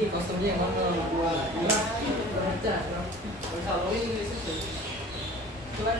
Ini kostumnya yang mana? Dua baca. Kalau ini coba.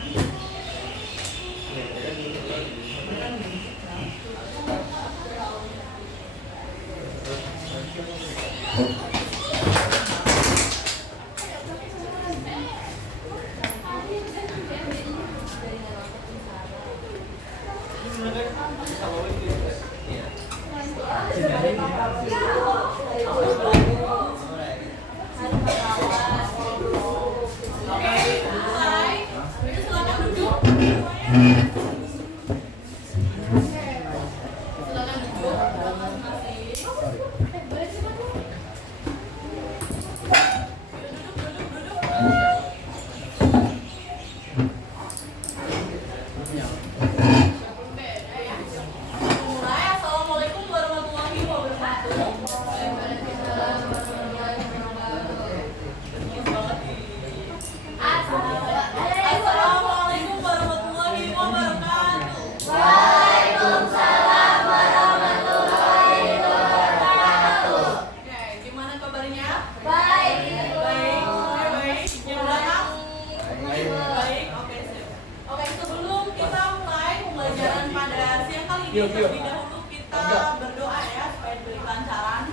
Terlebih dahulu kita berdoa ya supaya diberi kelancaran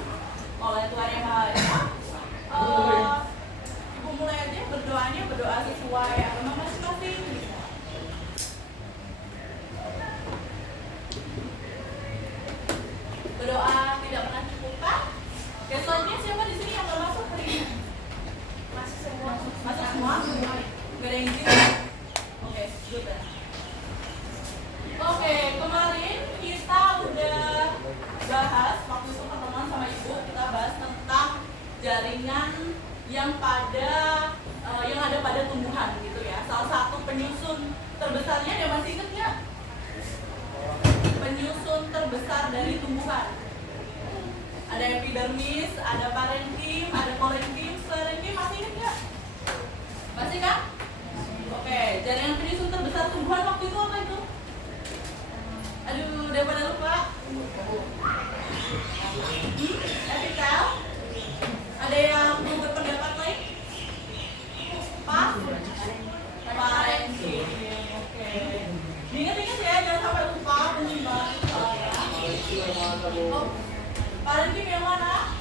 oleh Tuhan Yang Maha Esa. Ibu mulai aja berdoanya, berdoa sesuai agama masing-masing. Berdoa tidak pernah cukupkah? Oke, selanjutnya siapa di sini yang nggak masuk hari ini? Masuk semua. Masuk semua? Gak ada yang izin? Oke, good ya. Oke, kemarin kita udah bahas waktu itu pertemuan sama ibu, kita bahas tentang jaringan yang ada pada tumbuhan gitu ya. Salah satu penyusun terbesarnya, dia masih ingat nggak? Penyusun terbesar dari tumbuhan. Ada epidermis, ada parenkim, ada korenkim. Parenkim masih ingat nggak? Masih kan? Oke, jaringan penyusun terbesar tumbuhan waktu itu apa itu? Aduh, udah pada lupa. Epitel. Ada yang mau berpendapat lain? Pas? Parenkim. Oke. Diingat-ingat ya, jangan sampai lupa. Penting banget soalnya. Oh, parenkim yang mana?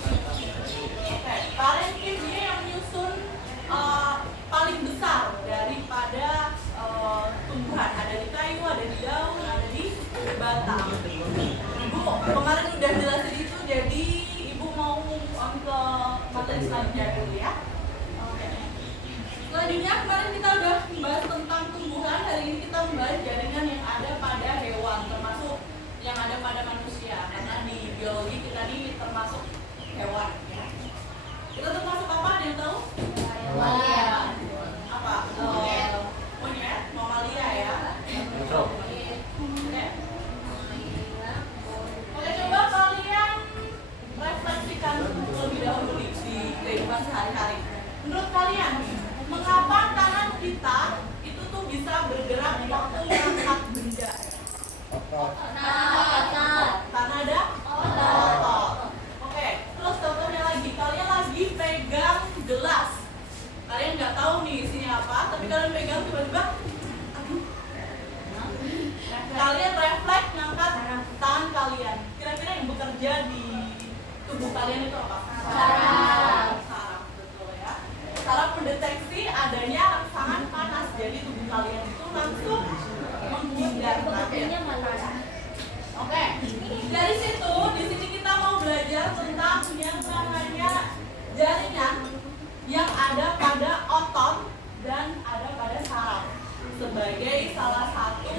Oke, parenkim dia yang menyusun paling besar daripada tumbuhan. Ada di kayu, ada di daun, ada di batang. Ibu kemarin udah jelasin itu, jadi ibu mau on ke materi selanjutnya dulu ya. Oke. Selanjutnya kemarin kita udah membahas tentang tumbuhan. Hari ini kita membahas jaringan yang ada pada hewan, termasuk yang ada pada manusia. Karena di biologi kita ini termasuk hewan. Ya. Kita termasuk apa? Ada yang tahu? Hewan. Apa? Monyet, mamalia ya. Oke, coba kalian refleksikan terlebih dahulu di kehidupan sehari-hari. Menurut kalian, mengapa tangan kita itu tuh bisa bergerak waktu mengangkat benda? Karena ada otot. Oke, terus contohnya lagi, kalian lagi pegang gelas. Kalian nggak tahu nih isinya apa, tapi kalian pegang tiba-tiba, aduh. Kalian refleks ngangkat tangan kalian. Kira-kira yang bekerja di tubuh kalian itu apa? Saraf, betul ya. Saraf mendeteksi adanya rangsangan panas, jadi tubuh kalian itu langsung menghindar. Oke, dari situ, di sini kita mau belajar tentang yang namanya jaringan yang ada pada otot dan ada pada saraf sebagai salah satu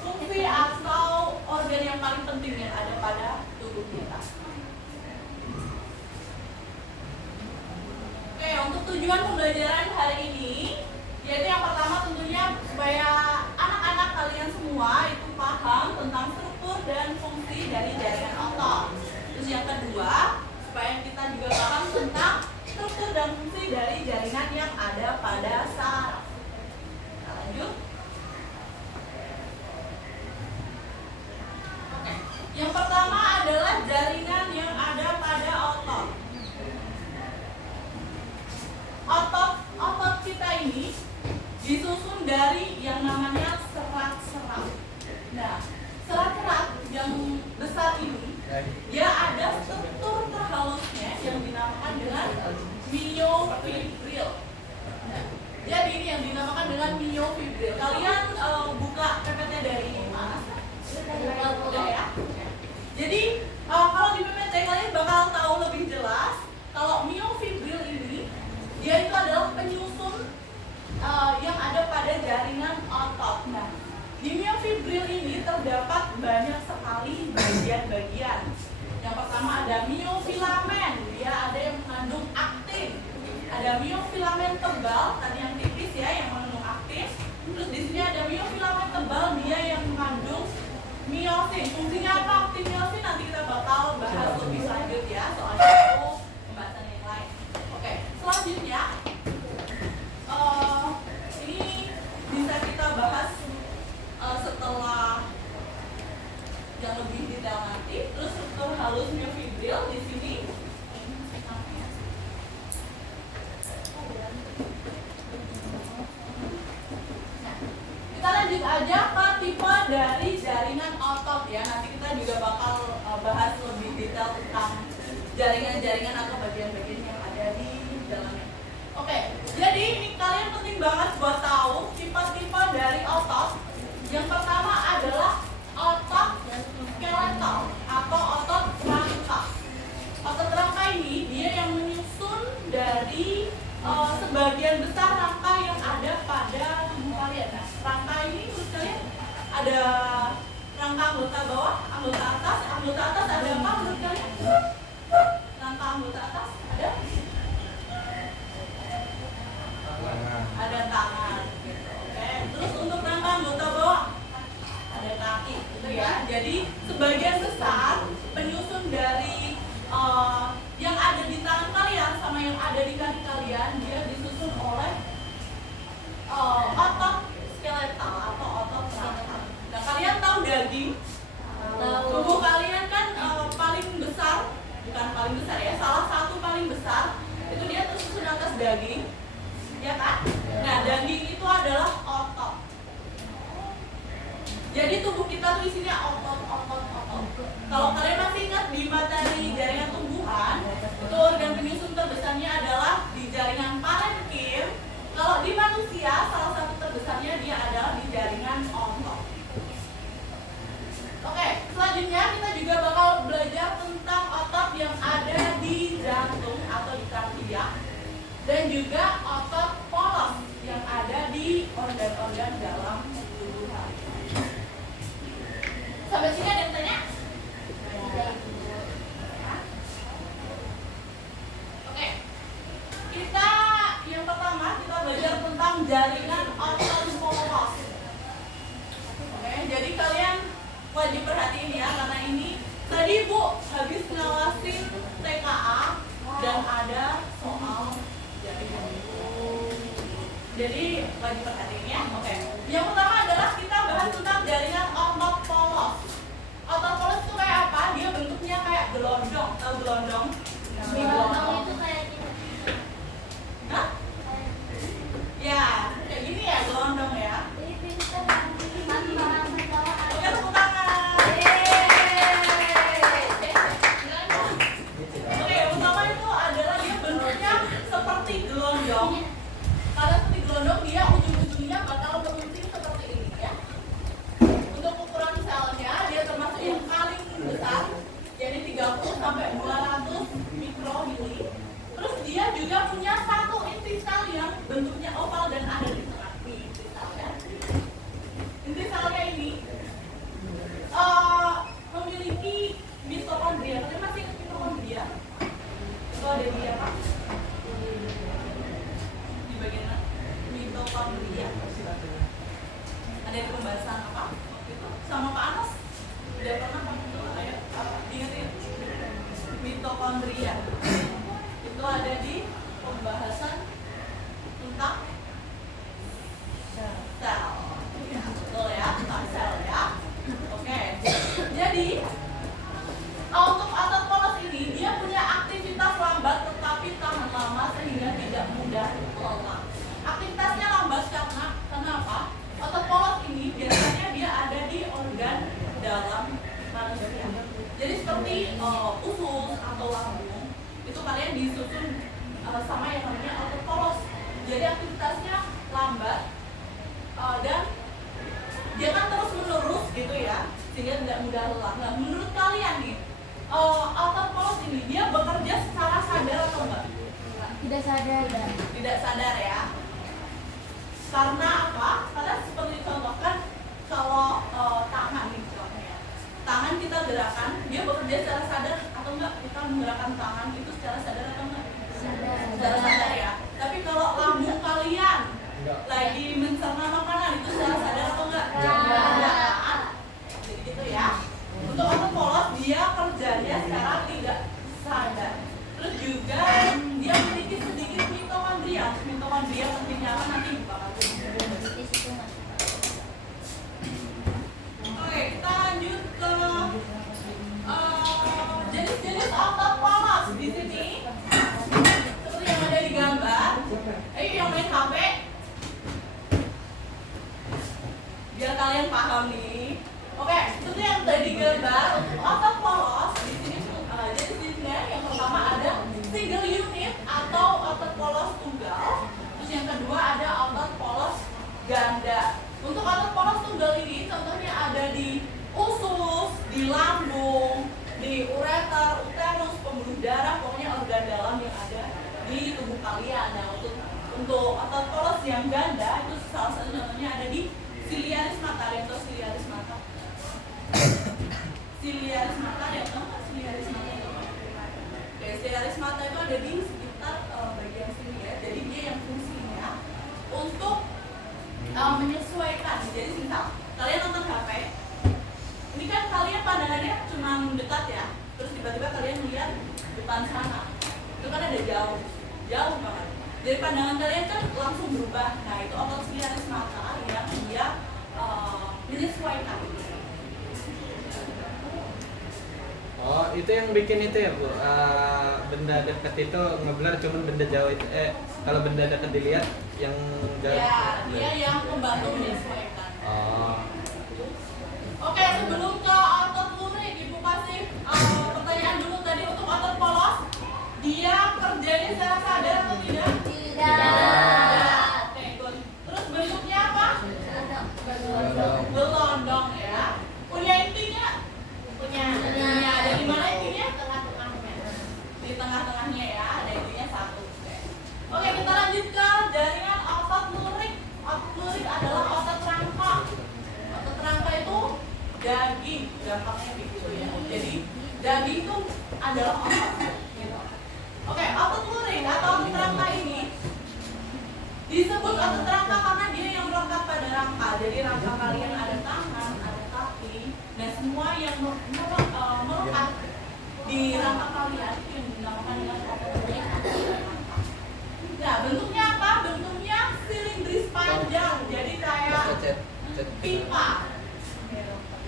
fungsi atau organ yang paling penting yang ada pada tubuh kita. Oke, untuk tujuan pembelajaran hari ini, yaitu yang pertama tentunya supaya anak-anak kalian semua itu paham tentang struktur dan fungsi dari jaringan otot. Terus yang kedua, supaya kita juga paham tentang struktur dan fungsi dari jaringan yang ada pada saraf. Kita lanjut. Oke. Yang pertama adalah jaringan yang ada pada dia ada struktur terhalusnya yang dinamakan dengan myofibril. Nah, jadi ini yang dinamakan dengan myofibril. Kalian buka PPT dari mana? Udah ya. Jadi kalau di PPT kalian bakal tahu lebih jelas kalau myofibril ini dia itu adalah penyusun yang ada pada jaringan otot. Nah, di myofibril ini terdapat banyak sekali bagian-bagian. Yang pertama ada myofilamen, dia ada yang mengandung aktin. Ada myofilamen tebal, tadi yang tipis ya, yang mengandung aktin. Terus di sini ada myofilamen tebal, dia yang mengandung miosin. Fungsinya apa aktin miosin? Nanti kita bakal bahas lebih lanjut ya, soalnya itu pembahasan yang lain. Oke, selanjutnya ini bisa kita bahas setelah yang lebih detail nanti. Terus struktur halus myofibril di sini. Nah, kita lanjut aja ke tipe dari jaringan otot ya. Nanti kita juga bakal bahas lebih detail tentang jaringan-jaringan atau bagian-bagian yang ada di dalamnya. Oke, jadi ini kalian penting banget buat tahu tipe-tipe dari otot. Yang pertama adalah otot skeletal atau otot rangka. Otot rangka ini dia yang menyusun dari sebagian besar rangka yang ada pada tubuh kalian. Nah, rangka ini menurut kalian ada rangka anggota bawah, anggota atas ada apa menurut kalian? Rangka anggota atas ada? Ada tangan gitu. Oke. Terus untuk rangka anggota bawah ada kaki gitu ya. Jadi sebagian besar penyusun dari yang ada di tangan kalian sama yang ada di kaki kalian dia disusun oleh otot skeletal atau otot rangka. Nah, kalian tahu daging? Tubuh kalian kan paling besar, bukan paling besar ya, salah satu paling besar itu dia tersusun atas daging. Ya kan? Nah, daging itu adalah otot. Jadi tubuh kita tuh isinya otot. Kalau kalian masih ingat di materi jaringan tumbuhan, itu organ penyusun terbesarnya adalah di jaringan parenkim. Kalau di manusia, salah satu terbesarnya dia adalah di jaringan otot. Oke, selanjutnya kita juga bakal belajar tentang otot yang ada di jantung atau di kardiak. Dan juga otot polos yang ada di organ-organ dalam tubuh. Sampai sini ada yang tanya? Oke. Kita yang pertama kita belajar tentang jaringan otot polos. Oke, jadi kalian wajib perhatiin ya karena ini tadi Bu habis ngawasin TKA dan ada soal jadi wajib perhatiin ya. Oke. Yang pertama adalah kita bahas tentang jaringan otot polos. Otot polos itu kayak apa? Dia bentuknya kayak gelondong. Tahu gelondong? Gelondong itu kayak gini. Hah? Ya, kayak gini ya gelondong ya. Ini pintar mati barang menjawab. Oke, tepuk tangan. Oke, yang pertama itu adalah dia bentuknya seperti gelondong. Karena seperti gelondong dia ujung-ujungnya bakal meruncing seperti ini ya. Untuk ukuran selnya dia termasuk yang paling besar, yaitu 30 sampai 200 mikromili. Terus dia juga punya satu inti sel yang bentuknya oval dan ada di tengah inti selnya. Inti selnya ini memiliki mitokondria. Kalian masih ingat mitokondria? Itu ada di apa? Di bagian mitokondria. Ada di pembahasan apa? Waktu itu sama Pak Anas. Udah pernah kamu tuh ayo diingetin mitokondria. Itu ada di pembahasan tentang sel. Ya, betul ya, tentang sel ya. Oke. Jadi untuk otot polos ini dia punya aktivitas lambat tetapi tahan lama sehingga tidak mudah lelah. Aktivitasnya lambat karena kenapa? Otot polos ini biasanya dia ada di organ dalam manusia. Jadi seperti itu kalian disusun sama yang namanya otot polos. Jadi aktivitasnya lambat dan dia kan terus menerus gitu ya, sehingga tidak mudah lelah. Nah, menurut kalian nih, otot polos ini dia bekerja secara sadar atau enggak? Tidak sadar. Tidak sadar ya. Karena apa? Karena seperti contohkan kalau tangan nih contohnya. Tangan kita gerakan, dia bekerja secara sadar atau enggak? Kita menggerakkan tangan itu secara sadar atau enggak? Sadar. Secara sadar ya. Tapi kalau lambung kalian lagi mencerna makanan itu secara sadar atau enggak? Enggak. Jadi gitu ya. Untuk otot polos dia kerjanya secara tidak sadar. Terus juga dia memiliki sedikit mitokondria. Mitokondria pentingnya apa nanti bakal Di situ Mas. Oke, kita lanjut ke jenis-jenis otot polos di sini. Seperti yang ada di gambar. Yang main HP. Biar kalian paham nih. Oke, seperti yang tadi gambar untuk otot polos di sini jenis-jenisnya yang pertama ada single unit atau otot polos tunggal. Terus yang kedua ada otot polos ganda. Untuk otot polos tunggal ini contohnya ada di usus, di lambung, di ureter, uterus, pembuluh darah, pokoknya organ dalam yang ada di tubuh kalian. Nah, untuk otot polos yang ganda itu salah satu contohnya ada di ciliaris mata. Ada yang tahu ciliaris mata? Ciliaris mata, ada yang tahu nggak ciliaris mata itu? Oke, ciliaris mata itu ada di sekitar bagian sini ya. Jadi dia yang fungsinya untuk menyesuaikan. Jadi misal kalian nonton HP, ini kan kalian pandangannya cuma dekat ya, terus tiba-tiba kalian melihat depan sana, itu kan ada jauh banget. Jadi pandangan kalian kan langsung berubah. Nah, itu otot ciliaris mata yang dia menyesuaikan. Oh, itu yang bikin itu ya Bu, benda dekat itu ngeblur, cuman benda jauh itu, kalau benda dekat dilihat yang jauh. Ya, dia yang membantu menyesuaikan. Oh. Oke, sebelum ke otot lurik, Ibu kasih pertanyaan dulu tadi untuk otot polos. Dia kerjanya secara sadar atau tidak? Tidak. Oke, good. Terus bentuknya apa? Gelondong. Gelondong ya. Punya intinya? Punya. Dari mana intinya? Tengah-tengahnya. Di tengah-tengahnya ya, ada intinya satu. Oke, kita lanjut ke jaringan otot lurik. Otot lurik adalah otot rangka. Otot rangka itu daging, gampangnya begitu ya. Jadi daging itu adalah otot. Gitu. Oke, otot lurik atau otot rangka ini disebut otot rangka karena dia yang melekat pada rangka. Jadi rangka kalian ada tangan, ada kaki, dan semua yang melekat di rangka kalian itu yang dinamakan dengan otot lurik. Nah, bentuknya apa? Bentuknya silindris panjang. Jadi kayak pipa.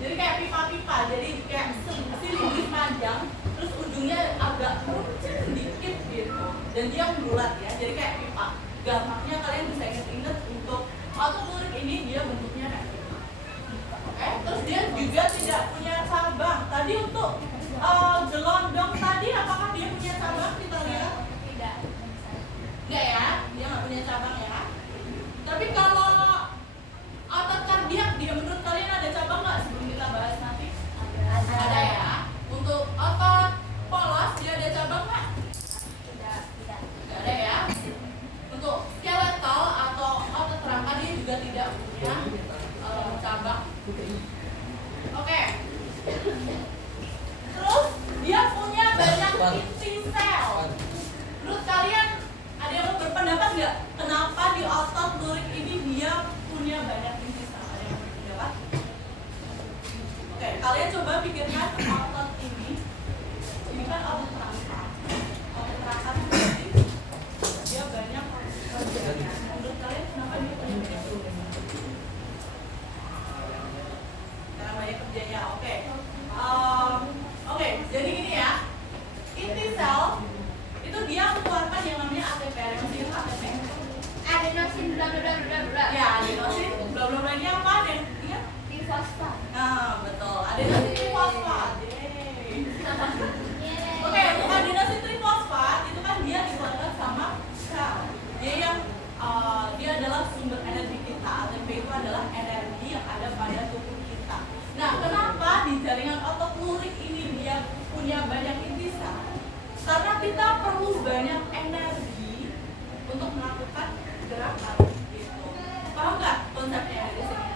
Jadi kayak pipa-pipa. Jadi kayak silindris panjang, terus ujungnya agak kerucut sedikit gitu. Dan dia bulat ya. Jadi kayak pipa. Gampangnya kalian bisa ingat-ingat untuk otot lurik ini dia bentuknya kayak pipa. Oke, terus dia juga tidak punya cabang. Tadi untuk gelondong tadi apakah dia punya cabang? Kita lihat. Tidak. Enggak ya, dia nggak punya cabang ya. Tapi kalau otot kardiak, dia menurut kalian ada cabang nggak sebelum kita bahas nanti? Ada ya. Untuk otot polos dia ada cabang nggak? Tidak. Nggak ada ya. Untuk skeletal atau otot rangka dia juga tidak punya cabang. Oke. Terus dia punya banyak inti sel. Menurut kalian ada yang berpendapat nggak kenapa di otot lurik ini dia punya banyak inti sel? Ada yang berpendapat? Oke, kalian coba pikirkan otot ini. Ini kan otot rangka. Otot rangka itu berarti dia banyak kerjanya. Menurut kalian kenapa dia punya banyak kerjanya? Karena banyak kerjanya. Oke. Oke, jadi gini ya. Inti sel itu dia mengeluarkan yang namanya ATP. Yang masih ingat ATP? Adenosin bla bla bla bla bla. Ya, adenosin. Bla bla bla ini apa? Ada yang ingat? Trifosfat. Nah, betul. Adenosin trifosfat. Yeay. Oke, kita perlu banyak energi untuk melakukan gerakan gitu. Paham nggak konsepnya yang ada di sini?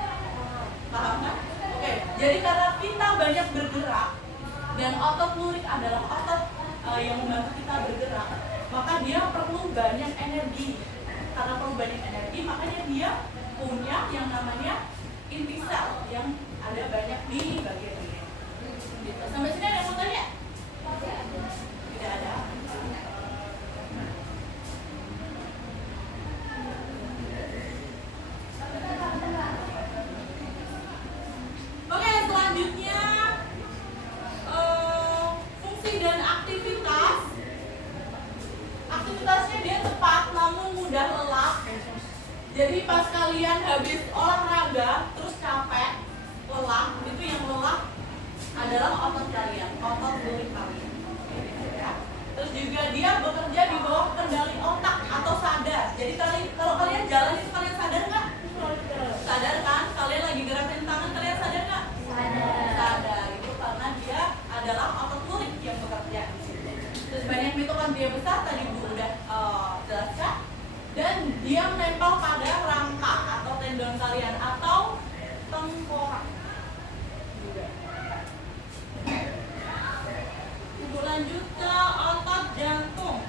Paham kan? Oke, jadi karena kita banyak bergerak dan otot lurik adalah otot yang membantu kita bergerak, maka dia perlu banyak energi. Karena perlu banyak energi, makanya dia punya yang namanya inti sel yang ada banyak di bagian ini. Gitu. Sampai sini ada yang mau tanya? Tidak ada. Oke, selanjutnya fungsi dan aktivitas. Aktivitasnya dia cepat namun mudah lelah. Jadi pas kalian habis olahraga terus capek, lelah, itu yang lelah adalah otot kalian, otot lurik kalian. Ya. Terus juga dia bekerja di bawah kendali otak atau sadar. Jadi kalau kalian jalan itu kalian sadar nggak? Sadar kan? Kalian lagi gerakin tangan, kalian sadar nggak? Sadar. Itu karena dia adalah otot lurik yang bekerja di situ. Terus banyak mitokondria besar tadi Bu udah jelaskan. Dan dia menempel pada rangka atau tendon kalian atau tengkorak juga. Ibu lanjut ke otot jantung.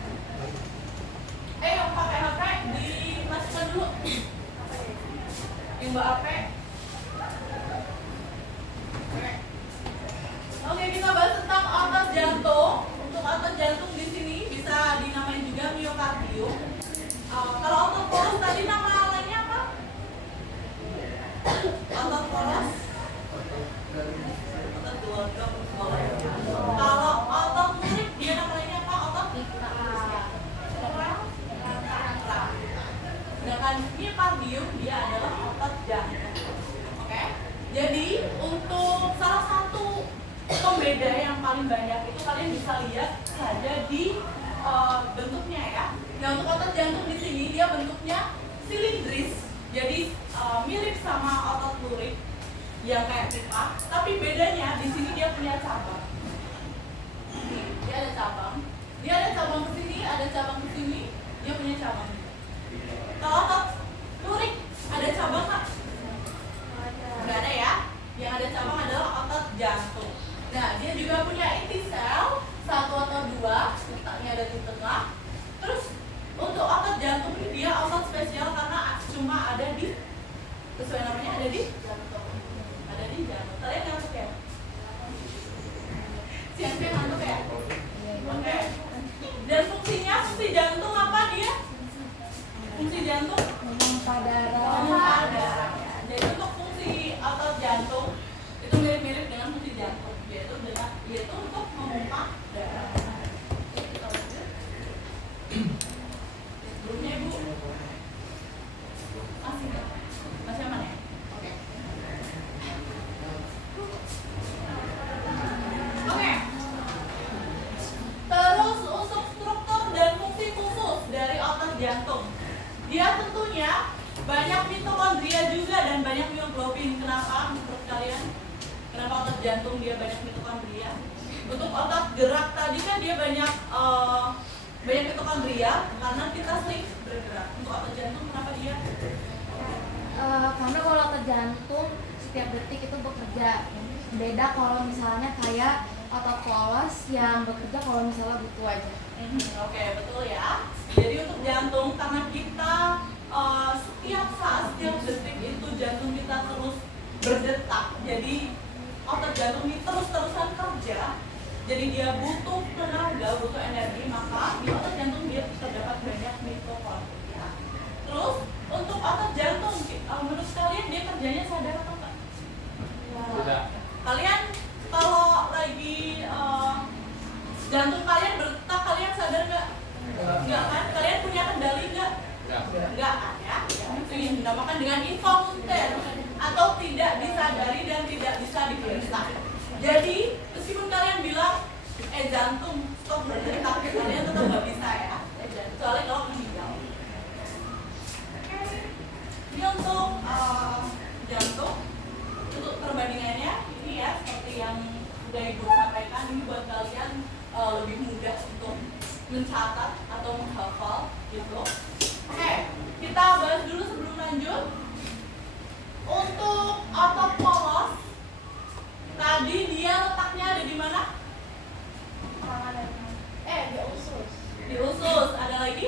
Yang pakai HP dimasukkan dulu. Yang Mbak HP. Oke, kita bahas tentang otot jantung. Untuk otot jantung di sini bisa dinamain juga miokardium. Kalau otot poros tadi nama lainnya apa? Otot poros. Otot gelondong. Kalau otot lurik dia nama lainnya apa? Otot kerang. Sedangkan miokardium dia adalah otot jantung. Oke. Jadi untuk salah satu pembeda yang paling banyak itu kalian bisa lihat ada di bentuknya ya. Nah untuk otot jantung di sini dia bentuknya silindris, jadi mirip sama otot lurik yang kayak pipa, tapi bedanya di sini dia punya cabang. Dia ada cabang, ke sini, ada cabang ke sini, dia punya cabang. Kalau otot lurik ada cabang nggak? Nggak ada ya. Yang ada cabang adalah otot jantung. Nah dia juga punya inti sel 1 atau 2, letaknya ada di tengah. Terus untuk otot jantung ini dia otot spesial karena cuma ada di, sesuai namanya ada di jantung. Ada di jantung. Kalian ngantuk ya? Siang-siang ngantuk ya? Oke. Dan fungsinya, fungsi jantung apa dia? Fungsi jantung? Memompa darah. Memompa darah ya. Jadi untuk fungsi otot jantung itu mirip-mirip dengan fungsi jantung, yaitu untuk memompa darah. Sebelumnya Ibu masih aman ya? Oke. Terus untuk struktur dan fungsi khusus dari otot jantung, dia tentunya banyak mitokondria juga dan banyak mioglobin. Kenapa menurut kalian? Kenapa otot jantung dia banyak mitokondria? Untuk otot gerak tadi kan dia banyak mitokondria karena kita sering bergerak. Untuk otot jantung kenapa dia? Karena kalau otot jantung setiap detik itu bekerja. Beda kalau misalnya kayak otot polos yang bekerja kalau misalnya butuh aja. Oke, betul ya. Jadi untuk jantung karena kita setiap saat, setiap detik itu jantung kita terus berdetak. Jadi otot jantung ini terus-terusan kerja. Jadi dia butuh tenaga, butuh energi, maka di otot jantung dia terdapat banyak mitokondria. Terus untuk otot jantung, menurut kalian dia kerjanya sadar atau enggak? Tidak. Kalian kalau lagi jantung kalian berdetak, kalian sadar nggak? Enggak kan? Kalian punya kendali nggak? Enggak kan ya? Itu yang dinamakan dengan involunter atau tidak disadari dan tidak bisa diperiksa. Jadi meskipun kalian bilang jantung stop berdetak, kalian tetap nggak bisa ya. Kecuali kalau meninggal. Ini untuk jantung. Untuk perbandingannya ini ya seperti yang udah Ibu sampaikan, ini buat kalian lebih mudah untuk mencatat atau menghafal gitu. Oke, kita bahas dulu sebelum lanjut. Untuk otot polos, tadi dia letaknya ada di mana? Di usus. Di usus. Ada lagi?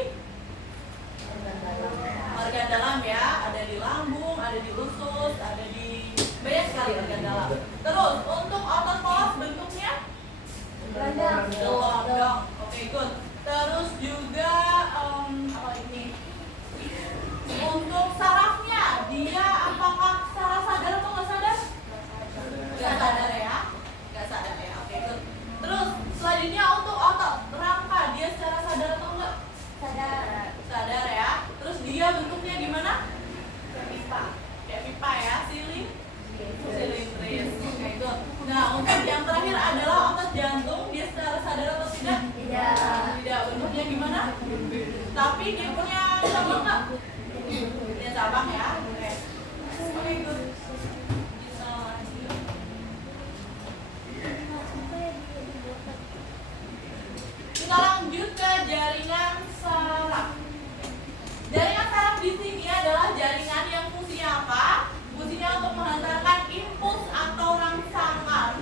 Organ dalam ya, ada di lambung, ada di usus, ada di banyak sekali organ dalam. Terus untuk otot polos bentuknya gelondong. Oke, good. Terus juga apa ini? Untuk sarafnya, dia apakah secara sadar atau nggak sadar? Nggak sadar ya, nggak sadar ya. Oke, good. Terus selanjutnya untuk otot rangka, dia secara sadar atau enggak? Sadar ya. Terus dia bentuknya gimana? Kayak pipa ya, silindris. Oke, good. Nah, untuk yang terakhir adalah otot jantung, dia secara sadar atau tidak? Tidak. Bentuknya gimana? Tapi dia punya cabang nggak? Punya cabang ya. Oke. Oke, good. Bisa lanjut. Kita lanjut ke jaringan saraf. Jaringan saraf di sini adalah jaringan yang fungsinya apa? Fungsinya untuk menghantarkan impuls atau rangsangan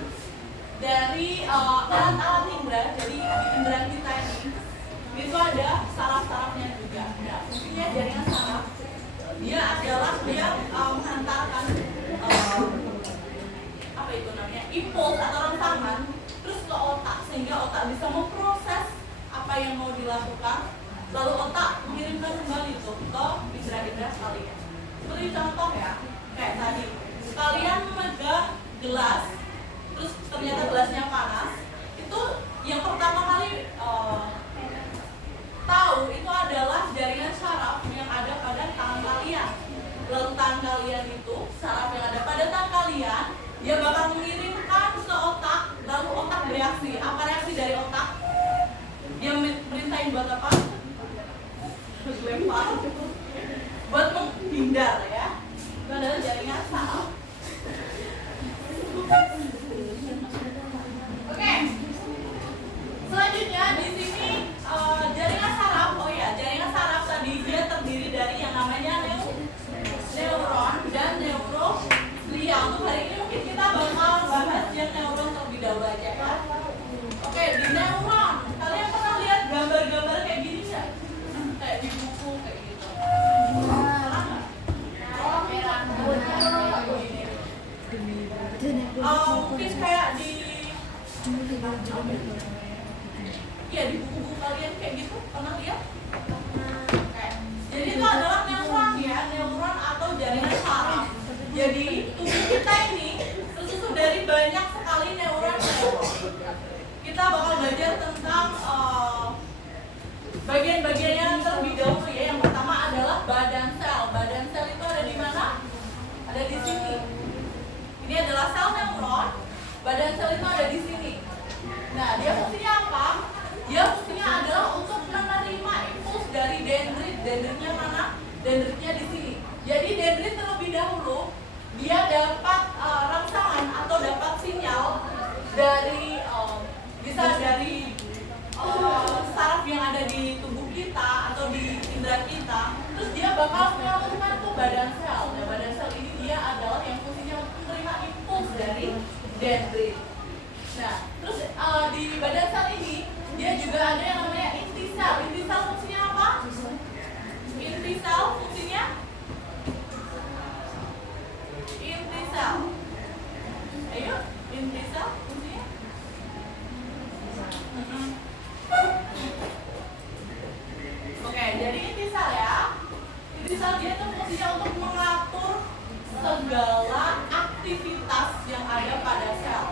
dari alat-alat indera. Jadi indera kita ini itu ada saraf-sarafnya juga. Nah, fungsinya jaringan saraf dia adalah dia menghantarkan apa itu namanya impuls atau rangsangan terus ke otak sehingga otak bisa memproses apa yang mau dilakukan, lalu otak mengirimkan kembali itu ke indera-indera sekalian. Seperti contoh ya, kayak tadi kalian memegang gelas terus ternyata gelasnya panas, itu yang pertama kali tahu itu adalah jaringan saraf yang ada pada tangan kalian. Lalu tangan kalian itu, saraf yang ada pada tangan kalian, dia bakal mengirimkan ke otak, lalu otak bereaksi. Apa reaksi dari otak? Dia merintahin buat apa? Lempar, buat menghindar ya. Itu adalah jaringan saraf. Oke. Selanjutnya di sini jaringan saraf. Oh ya, jaringan saraf tadi dia terdiri dari yang namanya neuron dan neuroglia. Untuk hari ini mungkin kita bakal bahas yang neuron terlebih dahulu aja ya. Oke, di neuron kalian pernah lihat gambar-gambar kayak gini nggak? Kayak di buku kayak gitu. Pernah nggak? Mungkin kayak di di buku-buku kalian kayak gitu pernah lihat? Oke. Jadi itu adalah neuron ya, neuron atau jaringan saraf. Jadi tubuh kita ini tersusun dari banyak sekali neuron. Kita bakal belajar tentang bagian-bagiannya terlebih dahulu ya. Yang pertama adalah badan sel. Badan sel itu ada di mana? Ada di sini. Ini adalah sel neuron. Badan sel itu ada di sini. Nah, dia fungsinya apa? Dia fungsinya adalah untuk menerima impuls dari dendrit. Dendritnya mana? Dendritnya di sini. Jadi dendrit terlebih dahulu dia dapat rangsangan atau dapat sinyal dari bisa dari saraf yang ada di tubuh kita atau di indera kita. Terus dia bakal menyalurkan ke badan sel. Nah, badan sel ini dia adalah yang fungsinya untuk menerima impuls dari dendrit. Nah, terus di badan sel ini dia juga ada yang namanya inti sel. Inti sel fungsinya apa? Inti sel fungsinya inti sel. Ayo, inti sel fungsinya. Oke, jadi inti sel ya. Inti sel dia tuh fungsinya untuk mengatur segala aktivitas yang ada pada sel.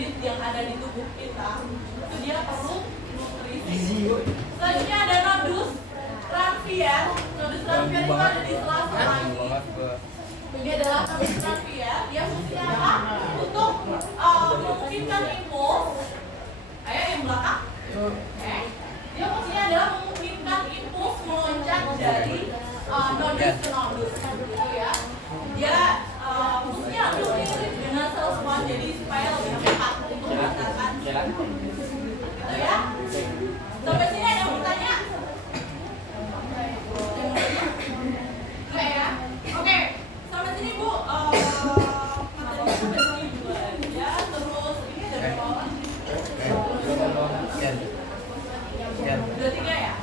unit yang ada di tubuh kita itu dia perlu nutrisi. Selanjutnya ada nodus transfer. Nodus transfer itu ada di sela-sela ini. Ini adalah nodus transfer. Dia fungsinya apa? Untuk memungkinkan impuls. Ayo yang belakang. Oke. Dia fungsinya adalah memungkinkan impuls meloncat dari nodus ke nodus, gitu ya. Dia fungsinya hampir mirip dengan sel swan, jadi supaya lebih cepat untuk mengantarkan. Gitu ya. Sampai sini ada yang bertanya? Enggak ya? Oke. Sampai sini Bu. Materinya sampai sini dulu aja. Terus ini ada berapa orang? Udah 3 ya?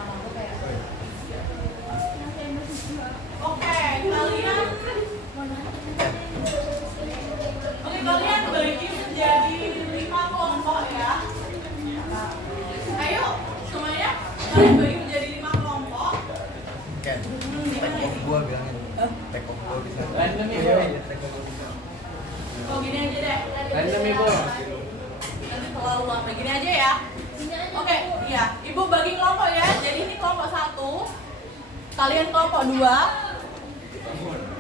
Oke, kalian bagi menjadi 5 kelompok ya. Ayo, semuanya kalian bagi menjadi 5 kelompok. Gimana ya? Gua bilangin. Tekok gua bisa. Random ya, Bu. Oh gini aja deh. Random ya, Bu. Nanti terlalu lama. Gini aja ya. Oke, iya. Ibu bagi kelompok ya. Jadi ini kelompok 1. Kalian kelompok 2.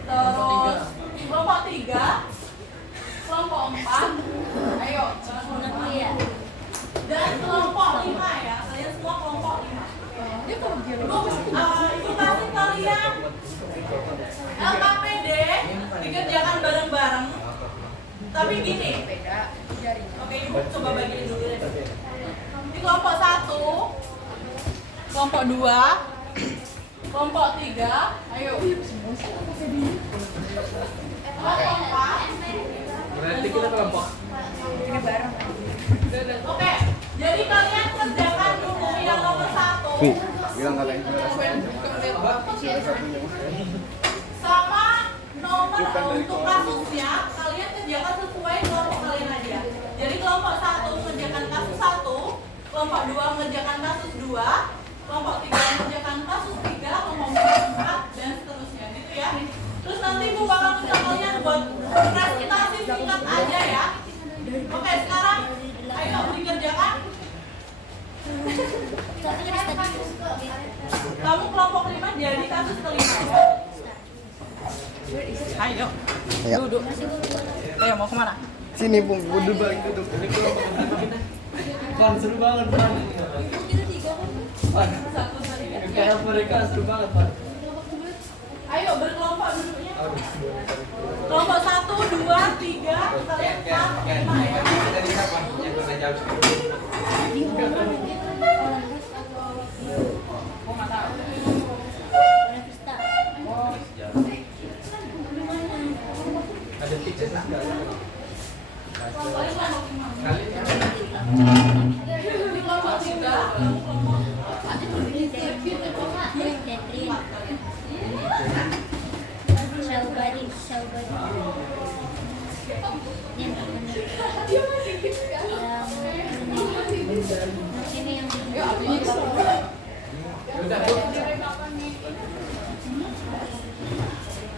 Terus kelompok 3. Kelompok 4. Ayo, ya. Dan kelompok 5 ya. Kalian semua kelompok 5. Ibu kasih kalian LKPD dikerjakan bareng-bareng. Tapi gini. Oke, Ibu coba bagiin dulu deh. Di kelompok 1, kelompok 2, kelompok 3, ayo. Kelompok 4. Berarti kita kelompok. Oke, jadi kalian kerjakan dulu yang nomor 1 Bilang kalian sama nomor untuk kasusnya kalian kerjakan sesuai kelompok kalian aja. Jadi kelompok 1 mengerjakan kasus 1, kelompok 2 mengerjakan kasus 2, kelompok 3 mengerjakan kasus 3, kelompok 4 dan seterusnya gitu ya. Terus nanti Bu bakal minta kalian buat presentasi singkat aja ya. Oke, sekarang ayo dikerjakan. Kamu kelompok 5 jadi kasus kelima ya. Ayo. Duduk. Ayo mau kemana? sini Bung, udah balik duduk. Ini kelompok berapa kita? Pan, seru banget, Pan. Pan, kayak mereka seru banget, Pan. Ayo berkelompok duduknya. Kelompok 1, 2, 3, kalian 4, 5 ya. Tadi siapa yang pernah jawab skripsi? Ada tiket enggak? Kelompok 5. Kali Di kelompok 3, kelompok udah, Bu.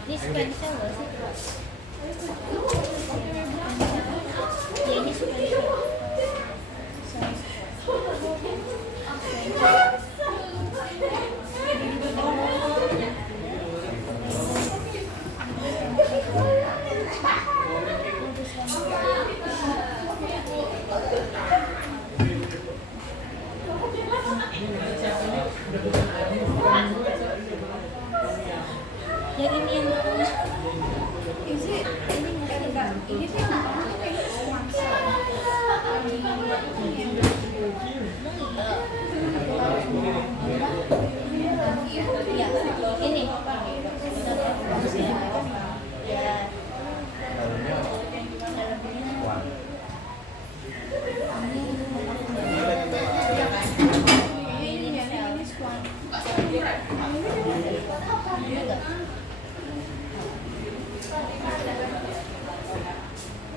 Ini spesial nggak sih? Ya ini spesial. Yang ini yang ini sih yang ini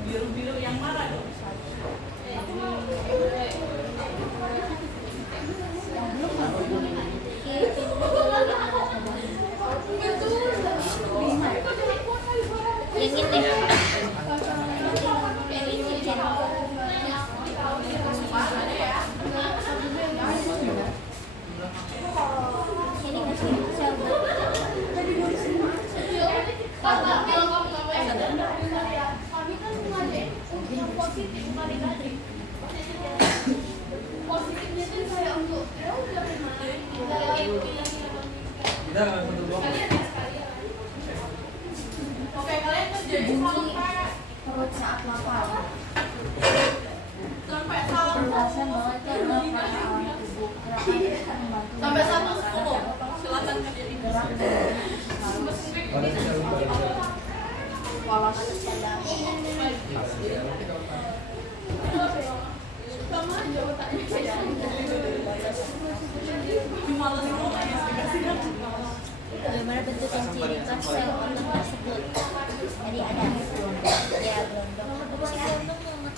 biru-biru yang mana dong? yang ini bunyi perut saat lapar. sampai Penjelasan bahwa itu adalah perasaan tubuh. Gerakan ini akan membantu sampai 1:10 silakan berdiri. gerak dan polos dalam bagaimana bentuk dan ciri khas sel otak tersebut. Jadi ada ya gelondong si gelondong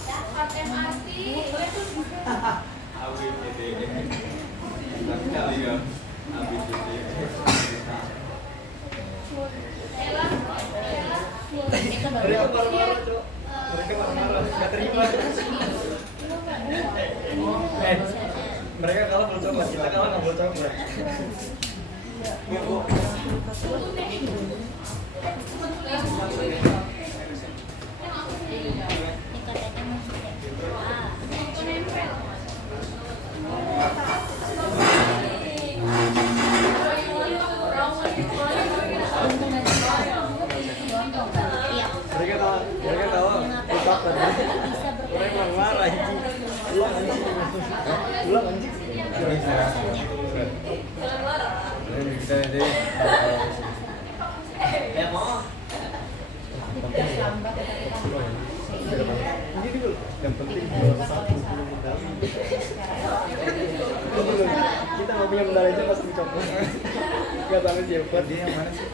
itu baru Mereka marah-marah, Cok. Mereka marah-marah, nggak terima. Mereka kalah full coklat, kita kalah nggak full coklat. ini katanya maksudnya iya Mereka tahu full coklat. bisa Mereka marah-marah, anjing. Ulang anjing. Kita jadi Ini dulu. Yang penting juara satu belum medali. Kita nggak punya medali aja pas dicopot. Nggak sampai silver. dia yang mana sih?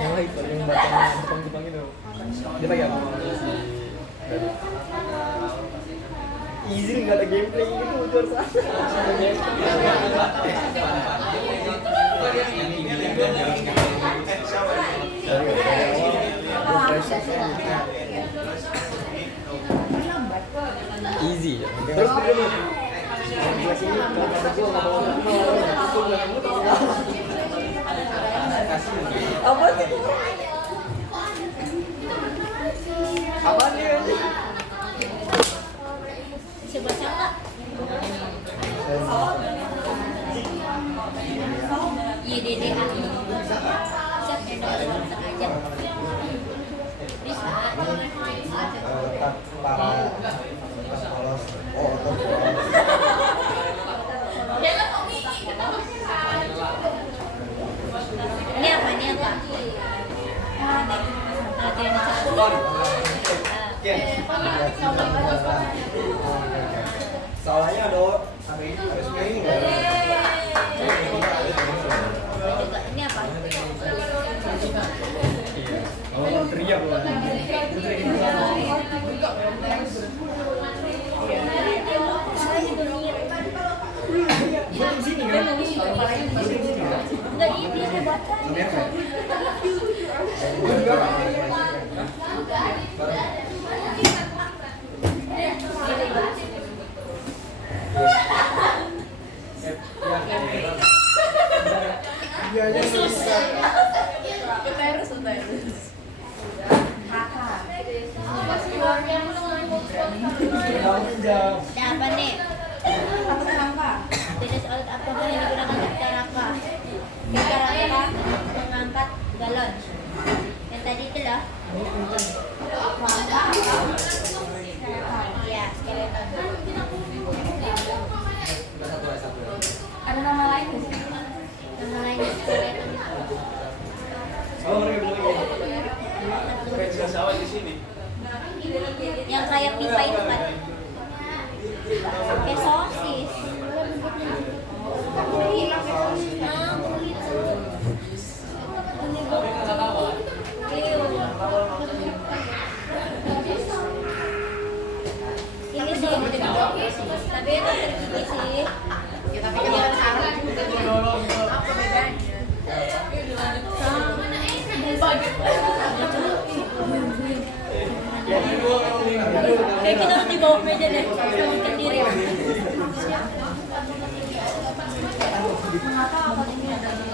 Yang lain, yang batangnya Jepang itu. Dia pakai apa? Easy nggak ada gameplay gitu juara satu. Ada gameplay. Easy ya. Terus dulu. Apa sih? Apa dia? bisa baca nggak? YDD ahli chat yang dari warteg aja bisa Para polos. Oh, ini apa latihan soalnya ada ini nggak? ini apa? Oh, teriak loh. Enggak, ini dia baca. Ada apa nih? Jenis alat apa yang digunakan ketika rangka? Ketika rangka mengangkat galon. Yang tadi itu loh. Iya, skeleton. Ada nama lain nggak sih? Nama lain skeleton. Oh, mereka bilang gitu. Sawah di sini. Yang kayak pipa itu kan? Kayak sosis. Ini sih, tapi itu tergigi sih. Ya tapi kan dia sarap juga. Apa bedanya? Kayak kita harus di bawah meja deh, kita diri. Mengapa angkot ini ada di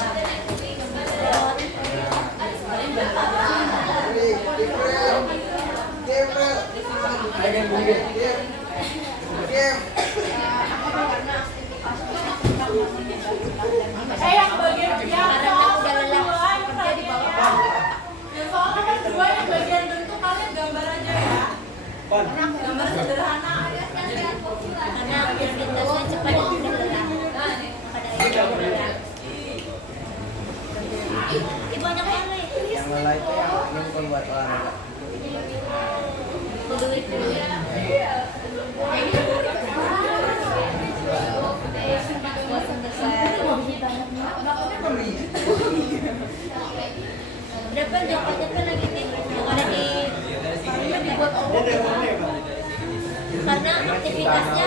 yang bagian yang karena udah lelah kerja di bawah. Yang soalnya kan 2 Gambar sederhana. Karena aktivitasnya cepat dan mudah lelah. Pada akhirnya Ibu anak mana ya? Yang lelah itu yang ini bukan buat olahraga. Duit dulu. Berapa jawabannya lagi nih? Yang ada di karena aktivitasnya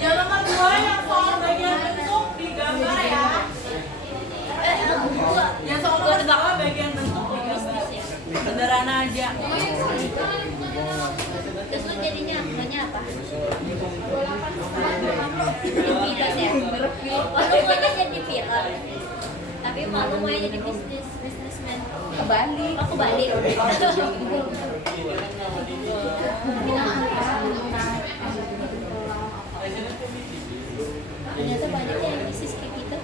Yang nomor 2 yang soal bagian bentuk digambar ya. Yang soal nomor 2 bagian bentuk digambar. Sederhana aja. terus lu jadinya namanya apa? Pilot ya? Oh, lu maunya jadi pilot tapi malu mau jadi businessman Kebalik. oh kebalik ternyata banyak ya yang bisnis kayak gitu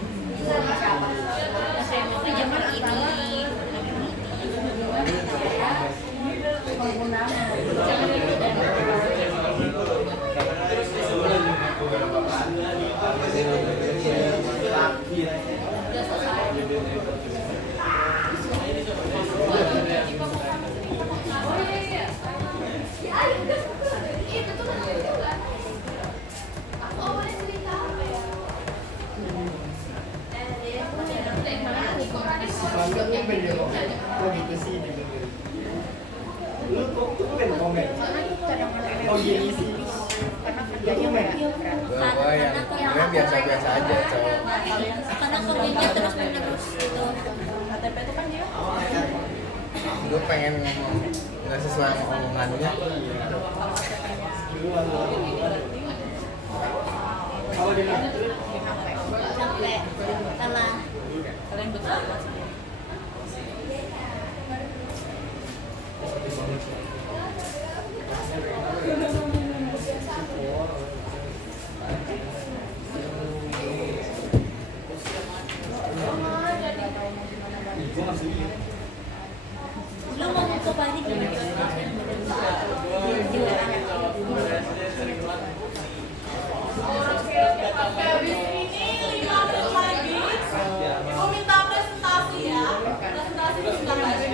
kayak makanya ini Lu kok ben komen? Oh gini sih. Kerjanya men. Gua yang biasa-biasa aja, cowok. karena kerjanya terus menerus gitu. KTP itu kan dia. Gue pengen ngomong nggak sesuai sama omongannya. Capek, lelah. Kalian betul. Lu mau ke Bali gimana? Habis ini 5 menit lagi. Ibu minta presentasi ya. Presentasi sebentar lagi.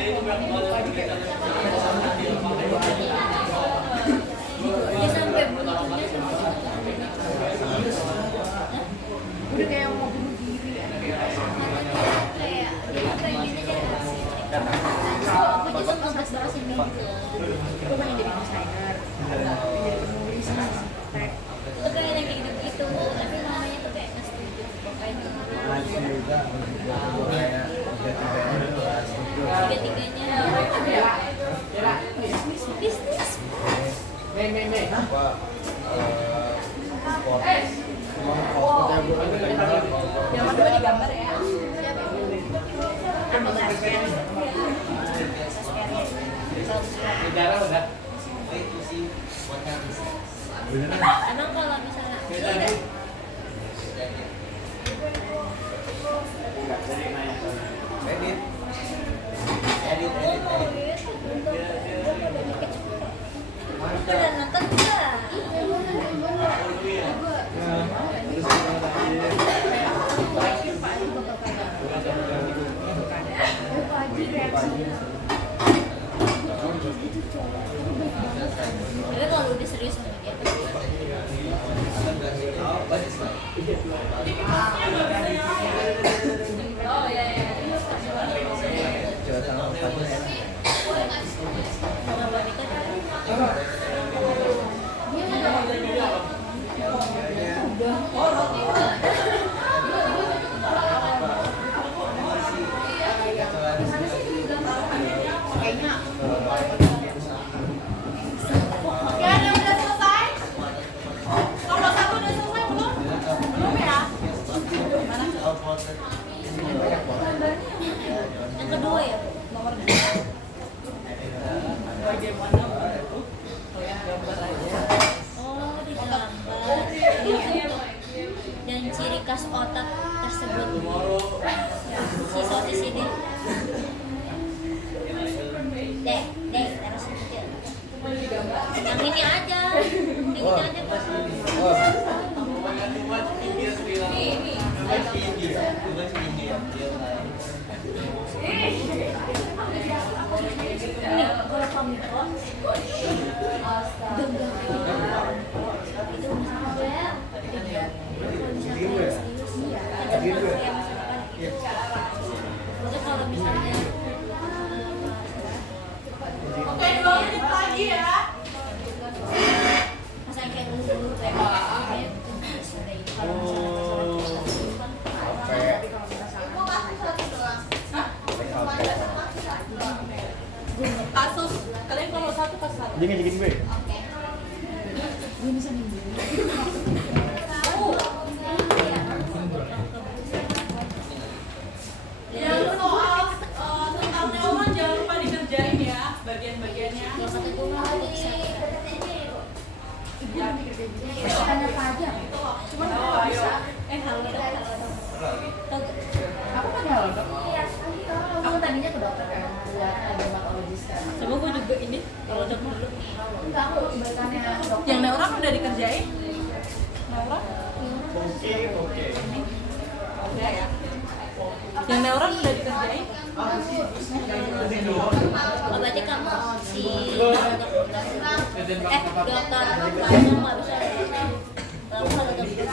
Dia sampai buntutnya Udah kayak mau bunuh diri. kayak dia pengennya jadi arsitek. Aku juga ngebahas ini gitu. Aku pengen jadi desainer, pengen jadi penulis, arsitek. Itu kayak yang kayak gitu, tapi namanya tuh kayak nggak setuju. Pokoknya tiga-tiganya bisnis. Yang kedua digambar ya. Emang kalau misalnya udah nonton nggak? Tapi kalau udah serius sama dia oh ya ya sama wanita Ya, ada yang udah selesai? Nomor 1 udah selesai belum? Belum ya? yang kedua ya Nomor 2. Bagaimana bentuk? Kalian gambar aja. oh digambar dan ciri khas otak disebut si sosis ini. Dek, terus kecil. Yang ini aja Mas. Ini kalau kamu kok kalau misalnya Oke, 2 menit lagi ya. masa kayak dulu kayak kalau Kasus kalian kalau satu kasus satu. Dia ngajakin gue. Yang soal tentang neuron jangan lupa dikerjain ya bagian-bagiannya. Tanya apa aja? Cuman kalau bisa halo. Aku kan halo dok. Aku tadinya ke dokter kan, buat dermatologis kan. Sama gue juga ini kalau udah dulu. Enggak, aku kebaikannya dokter. yang neuron udah dikerjain. Neuron? Oke. Udah ya. Yang neuron udah dikerjain. Oh, berarti kamu si dokter langsung nggak bisa. Kamu kalau dokter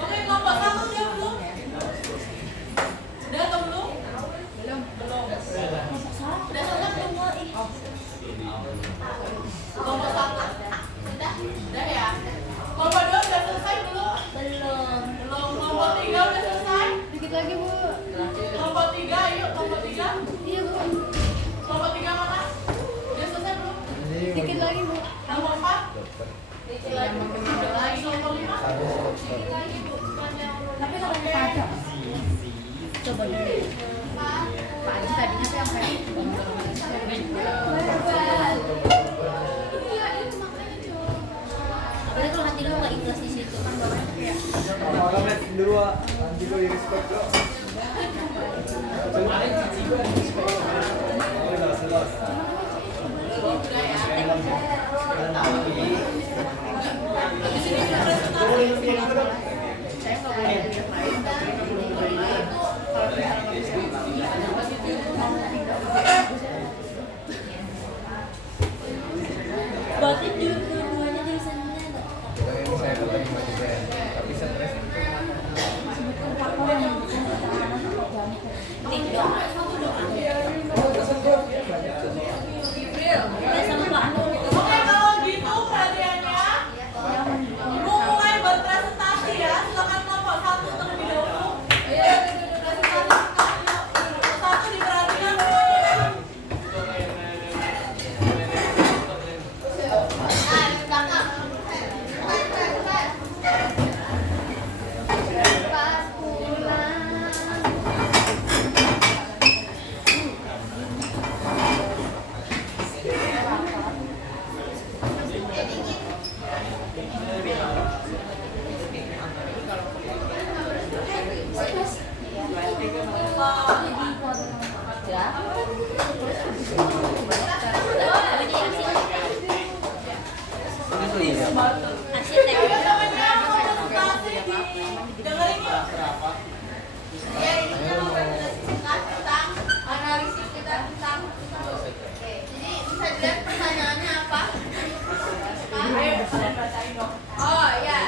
Oke, kelompok 1 dia belum? Udah atau belum? Belum. Udah selesai belum? Kelompok 1. Udah ya? Kelompok 2 udah selesai belum? belum. Belum. Kelompok 3 udah selesai? Dikit lagi bu. Kelompok 3, ayo kelompok 3. Iya bu. Kelompok 3 mana? Udah selesai belum? Dikit lagi bu. Kelompok 4? Dikit lagi. Udah lagi kelompok 5? Tapi katanya Pak Aja. Coba dulu. Pak Aji tadinya tuh yang kayak Apalagi kalau nanti lu nggak ikhlas di situ kan bawahnya kayak Makan dulu, nanti gue respect kok. Udah ya? Di sini juga presentasi. saya nggak boleh lihat lain tapi belum beli. Kalau misalnya berarti dua-duanya jadi seninya nggak? Saya ketemu juga, tapi stres. faktor yang mendukung pertahanan jantung. TikTok. Sama Pak Anu. Oke, kalau gitu perhatiannya. Mulai berpresentasi ya. Silakan kelompok 1 terlebih dahulu. Presentasi satu diperhatikan semuanya. Pas pulang. Arsitek. Teman-temannya mau presentasi dengerin yuk. Analisis kita tentang jadi bisa dilihat pertanyaannya apa? Ayo kalian bacain dong. Oh ya,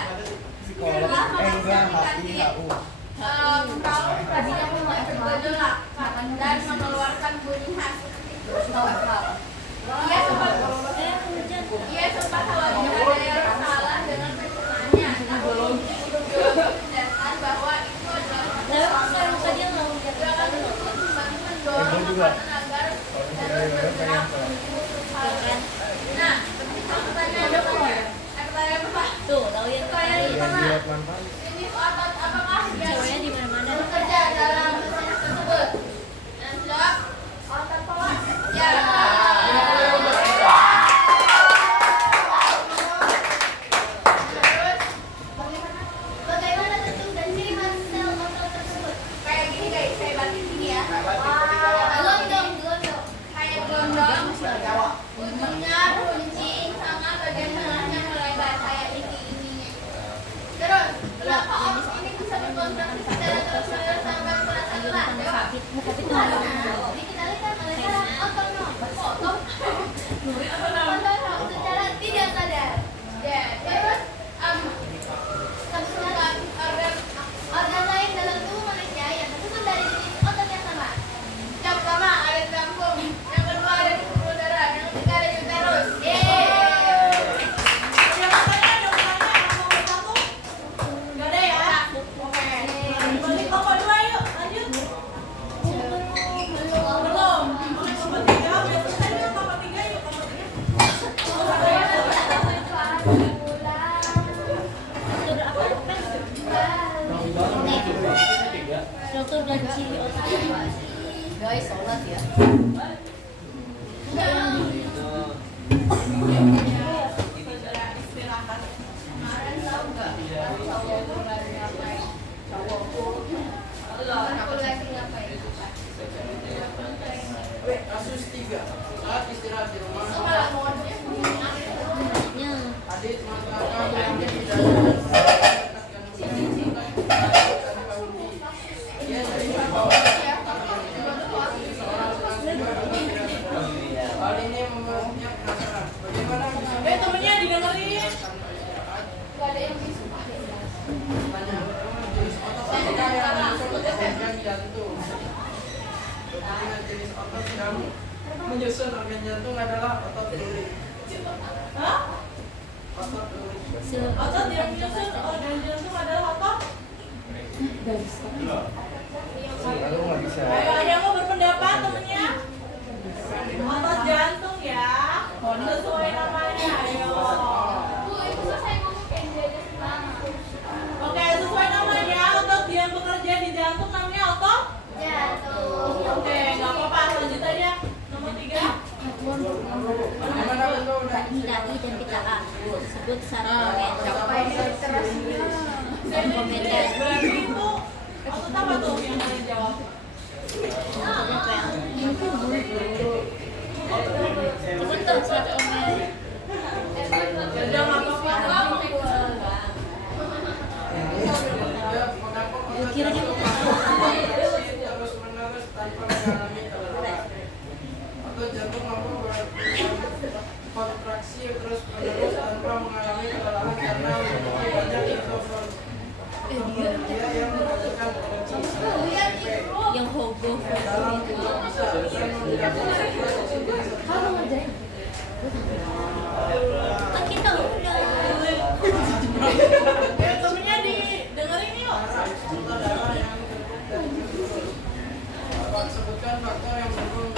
Psikolog, enggak, HIHU. kalau tadinya aku mau bergejolak dan mengeluarkan bunyi khas. Ia sempat khawatir ada yang salah dengan pernyataannya. Namun menjelaskan bahwa itu adalah Lalu kan dia mau lihat kali loh. Gue juga. agar Kalau misalnya gue pengen ke nah, pertanyaan apa? Tuh, tahu yang tadi. buat manfaat. Ini otot apakah dia Ceweknya di mana-mana. bekerja dalam proses tersebut? Dan jawab otot pelas. Ya. banget ya. Saudara istirahat. Kemarin tahu nggak? Cowok tuh lagi ngapain? Cowokku. Aku lagi ngapain? Kasus 3 saat istirahat di rumah. Malah modusnya Sebenarnya Adit mengatakan bahwa tidak ada dia terima bahwa hal ini membuatnya penasaran bagaimana bisa temennya didengerin. Gak ada yang bisa. tanya jenis otot apakah yang menyusun organ jantung. Dengan jenis otot yang menyusun organ jantung adalah otot urin. Hah? Otot urin. Otot yang menyusun organ jantung adalah otot? Lalu nggak bisa. Ayo ada yang mau berpendapat temennya? Otot jantung ya. Sesuai namanya. Ayo. Bu, itu saya ngomong kayak dia aja semangat. Oke, sesuai namanya, otot yang bekerja di jantung namanya otot? Jatuh. Oke, nggak apa-apa. Lanjutannya nomor 3. Gimana bentuk udah? pita I dan pita A disebut Ah, sarkomen. Sarkomen. Berarti itu otot apa tuh yang kalian jawab? Disebut sarkomen. Udah nggak apa-apa. Kira dia mau Terus menerus tanpa mengalami kelelahan. Atau jantung mampu berkontraksi terus menerus tanpa mengalami kelelahan karena memiliki banyak introvert. Dia yang mengatakan yang hobo. dalam tidak bisa Kan kita udah. Temennya didengerin yuk. sebutkan faktor yang mendukung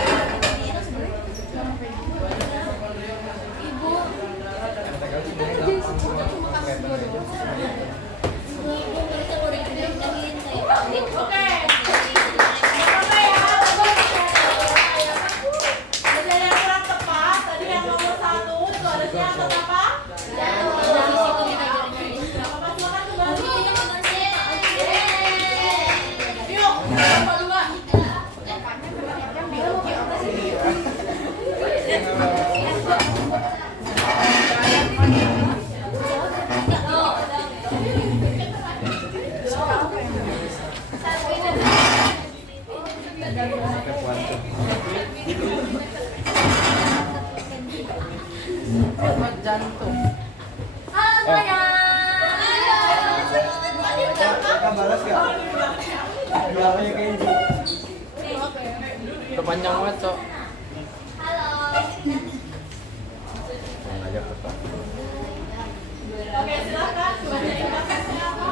Ibu, kita kerjain seputar cuma kasus 2 doang. Kita udah dikerjain kayak Oke. Apa ya? Ada yang kurang tepat. Tadi yang nomor 1 itu harusnya otot apa? Jatuh. Nggak apa-apa, silakan kembali. Yuk, nomor 2. jantung. Halo sayang. Kakak balas gak? Bilangnya Kenji. Udah panjang banget, Cok. Halo. Oke, silakan. Bacain bakatnya apa?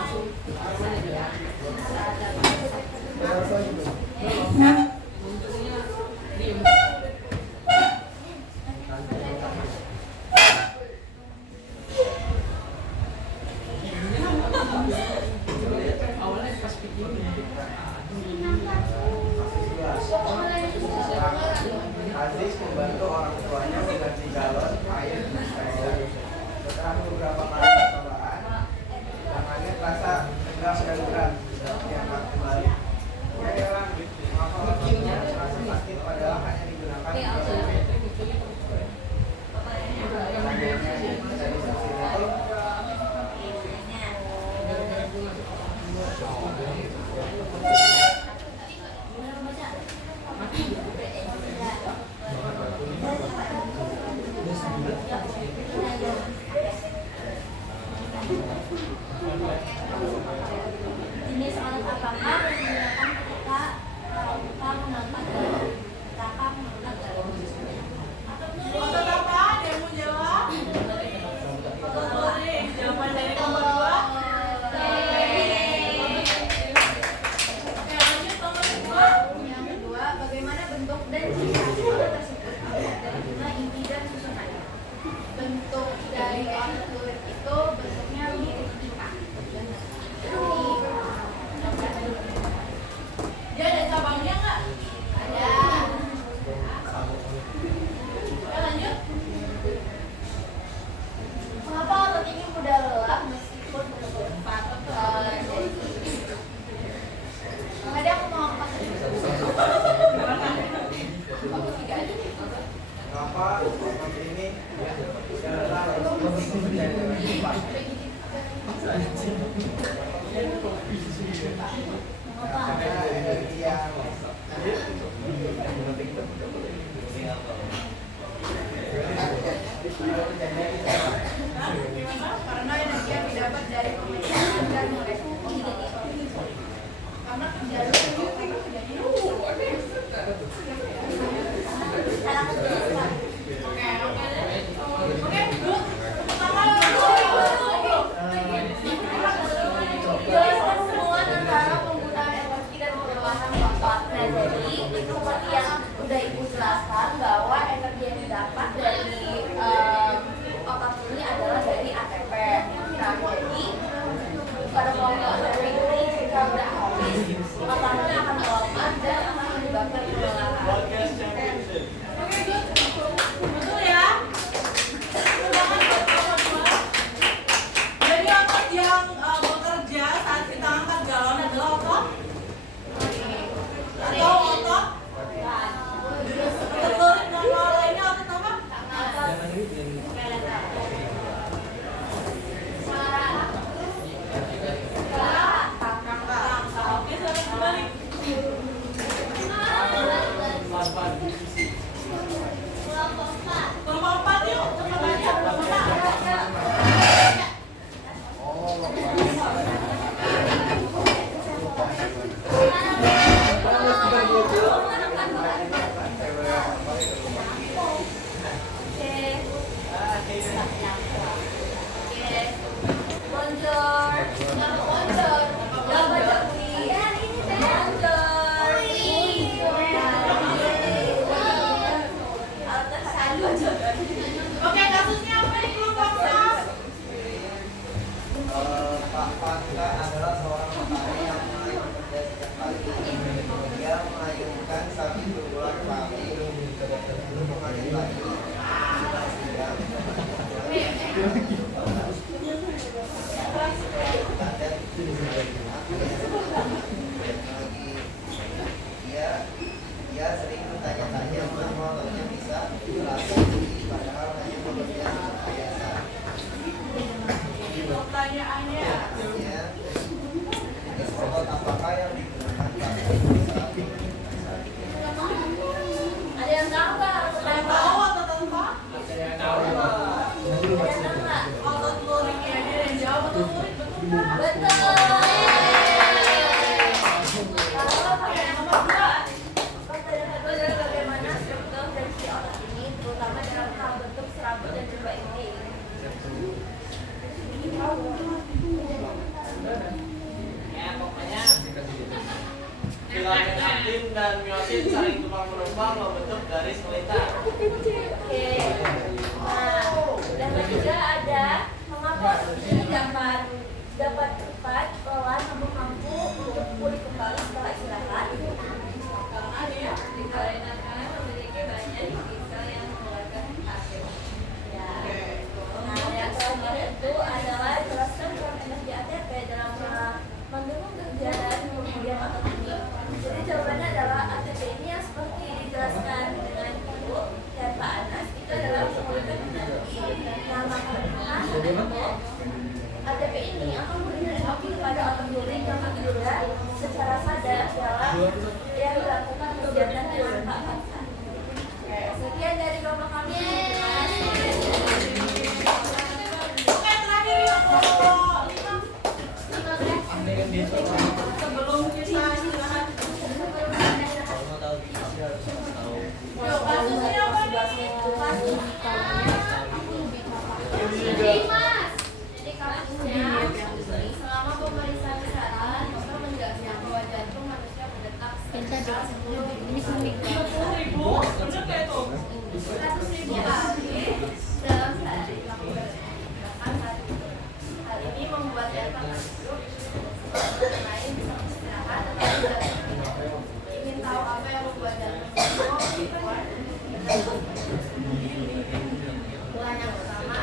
Aziz membantu orang tuanya mengganti galon air di sepeda. Setelah beberapa kali percobaan, tangannya terasa tegang dan berat. Diangkat kembali. Dia heran mengapa otaknya terasa sakit padahal hanya digunakan untuk dari saksi detik. Jenis alat apakah yang digunakan ketika kita mengangkat rakam mengangkat Otot apa? Ada yang mau jawab? Otot urin. Jawaban dari nomor 2. Oke, lanjut nomor 2. Yang kedua, bagaimana bentuk dan ciri khas otot tersebut dan guna inti dan susunan. Bentuk dari otot kulit itu bentuknya mirip pita. Dia ada cabangnya nggak? Ada Oke, good. Betul ya? Udahan buat nomor 2. Jadi otot yang bekerja saat kita angkat galon adalah otot atau otot lurik, nama lainnya otot apa? Oke, selamat kembali. Kelompok 4 yuk, cepat aja kelompok 4. Bonjour. Bonjour. Gambar Jakuni. Bonjour. Oke, kasusnya apa di kelompok 6? Pak Pangka adalah seorang petani yang mulai bekerja sejak pagi. Dia mengayunkan sapi berulang kali, mengayun lagi, siang, lagi. Dia sering bertanya-tanya mengapa ototnya bisa berlatih tinggi padahal hanya bekerja secara biasa. Pertanyaannya. Jenis otot apakah yang digunakan pada saat Ada yang tahu nggak? Ada yang tahu otot apa? Ada yang tahu nggak? Otot lurik ya, dia yang jawab otot lurik, betul nggak? Betul. Kalau pertanyaan nomor 2. Pertanyaan kedua adalah bagaimana struktur dan si otot ini, terutama dalam hal bentuk serabut dan juga inti. Ya pokoknya filamen aktin dan miosin saling tumpang menumpang membentuk garis melintang. Oke. Nah, dan ketiga ada mengapa otot ini dapat cepat, pelan, namun mampu untuk pulih kembali setelah istirahat. Karena dia Dikarenakan memiliki banyak tipikal yang mengeluarkan hasil. Ya. Nah, yang terakhir itu adalah jelaskan peran energi ATP dalam mendukung kerja dan kemudian otot ini. Jadi jawabannya adalah ATP ini yang seperti dijelaskan dengan Ibu dan Pak Anas itu adalah memulihkan energi. Nah, maka ATP ini akan memberikan energi kepada otot lurik yang bekerja secara sadar dalam yang dilakukan kegiatan yang bermanfaat. Sekian dari kelompok kami. Terima kasih. Oke, terakhir yuk kelompok 5. Sebelum kita istirahat. Yuk, kasusnya apa nih? Jadi kasusnya selama pemeriksaan kesehatan dokter menjelaskan bahwa jantung manusia berdetak sekitar 10.000, bener nggak itu? 100.000 kali dalam sehari. Hal ini membuat jantung masuk lain bisa istirahat atau tidak. Ingin tahu apa yang membuat jantung kuat? Yang pertama,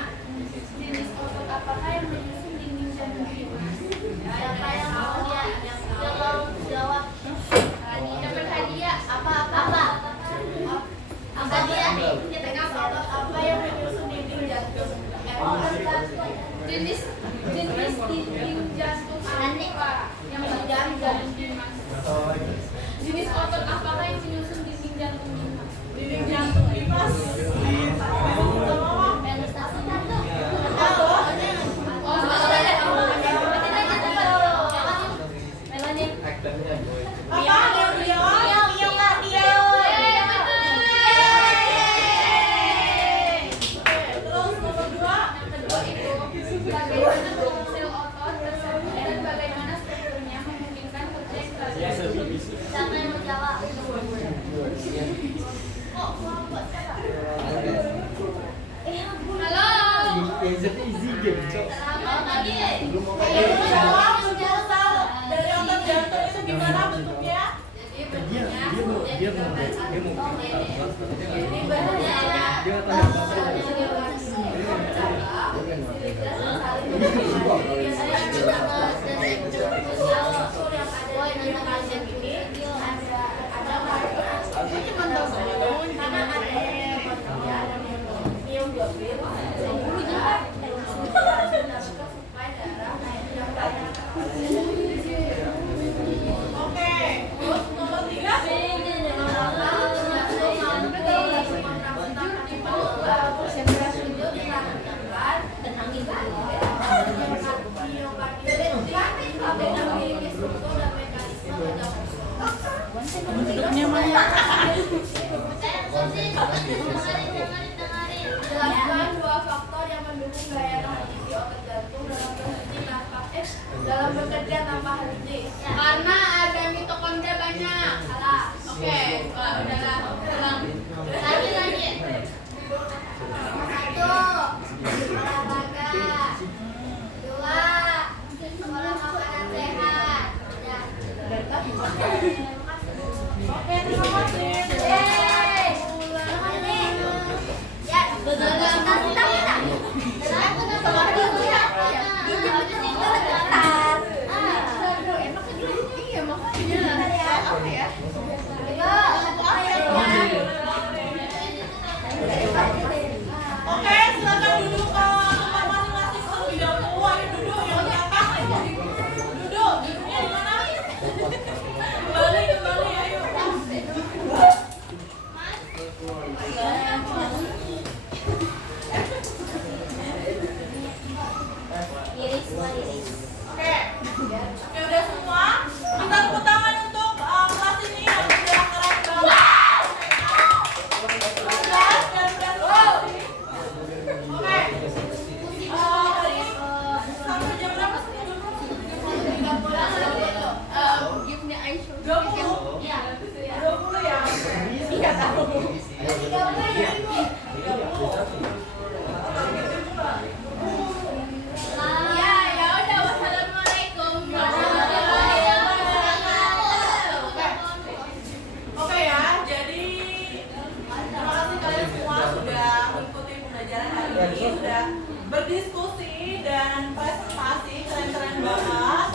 jenis otot apakah yang menyusun dinding jantung kita? Siapa yang mau dia? Yang mau jawab? Cepet hadiah. Apa dia? Otot apa yang menyusun dinding jantung? Otot jantung. Jenis dinding jantung apa yang bagian jantung Dimas? Jenis otot apakah yang menyusun dinding jantung Dimas? Dinding jantung Dimas. Venustasi jantung. Melanin. Aktornya boy. Apa yang dijawab? Terus nomor 2. Kedua itu bagaimana bentuk sel otot tersebut dan bagaimana strukturnya memungkinkan kerja yang stabil. Siapa yang menjawab? Oh, buat siapa? Halo. Is it easy game, Cok? Selamat pagi. Yang jawab bentuk sel dari otot jantung itu gimana bentuknya? Jadi bentuknya dia mau Ini banyak. dia tanya Oke, terus nomor 3. Bentuknya mana? Jelaskan dua faktor yang mendukung gaya henti di otot jantung dalam bekerja tanpa henti. Karena ada mitokondria banyak. Salah. Oke, udahlah. Ulang. Lagi. Satu, olahraga. Dua, sekolah makanan sehat. Oke, terima kasih. Ya, betul. Oke, silakan duduk ke tempat masing-masing terlebih dahulu. Ayo duduk yang belakang. Duduk, duduknya di mana? Kembali, ayo. Oke, udah semua. Kita tepuk tangan untuk kelas ini yang sudah keren banget. Kelas dan prestasi. Oke. Tadi sampai jam berapa sih? 20. Ya. 20 ya? Iya tahu. 30. Ya udah, wassalamualaikum. Oke ya, jadi terima kasih kalian semua sudah mengikuti pembelajaran hari ini, sudah berdiskusi dan presentasi keren-keren banget.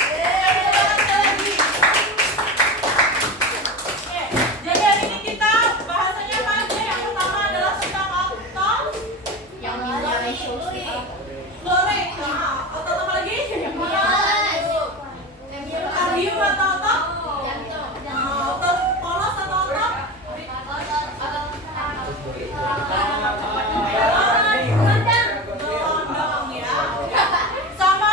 Terima kasih lagi. Oke, jadi hari ini kita bahasanya apa aja? Yang pertama adalah tentang otot. Yang dinilai solusi. Glory. Nah, otot apa lagi? Kardio atau otot? Otot polos atau otot? Gelondong ya. Sama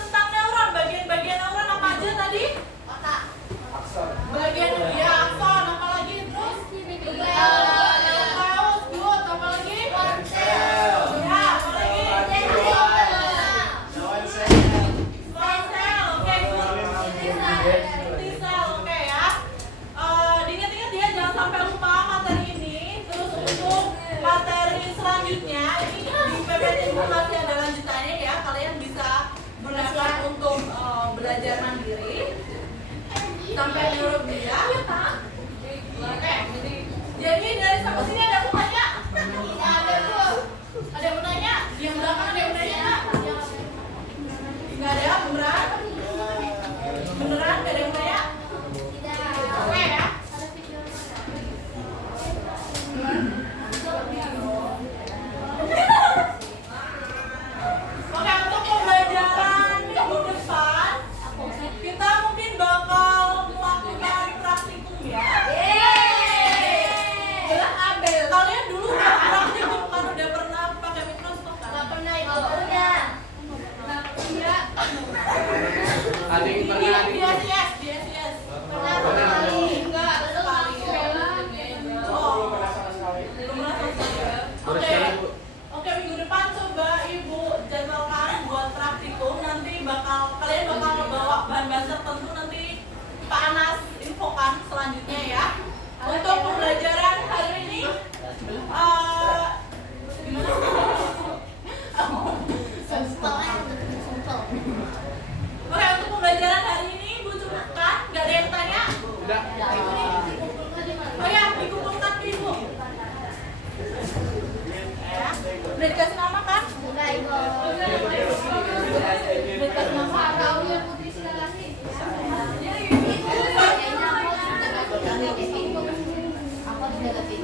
tentang neuron, bagian-bagian neuron apa aja tadi? Bagian ya akson, apa lagi terus? Nukleus, gut, apa lagi? Ya, apa lagi? Sel, oke, gut. T-cell, oke ya. Diingat-ingat ya, jangan sampai lupa materi ini. Terus untuk materi selanjutnya, ini di PPT itu masih ada lanjutannya ya. Kalian bisa gunakan untuk belajar mandiri. Sampai neurobiologi. Oke. Jadi dari sampai sini ada yang mau tanya? Ada yang mau tanya? Di yang belakang ada yang mau tanya? Nggak ada, beneran? Beneran nggak ada yang mau tanya? Oke ya. Oke, untuk pembelajaran minggu depan kita mungkin bakal melakukan praktik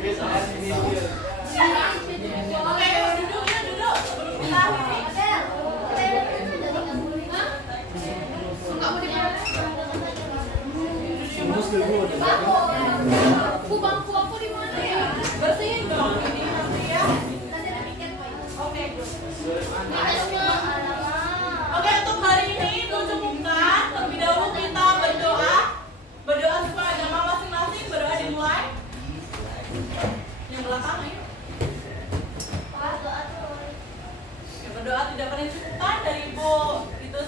Oke, duduk ya, duduk. Sebelum kita akhiri. Bangku aku di mana ya? Bersihin dong ini nanti ya. Oke. Oke, untuk hari ini untuk cukupkan. Terlebih dahulu kita berdoa. Berdoa supaya agama masing-masing. Berdoa dimulai. Yang belakang ayo. Ya, berdoa tidak pernah cukupkan dari Ibu. Itu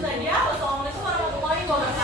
saja. Wassalamualaikum warahmatullahi wabarakatuh.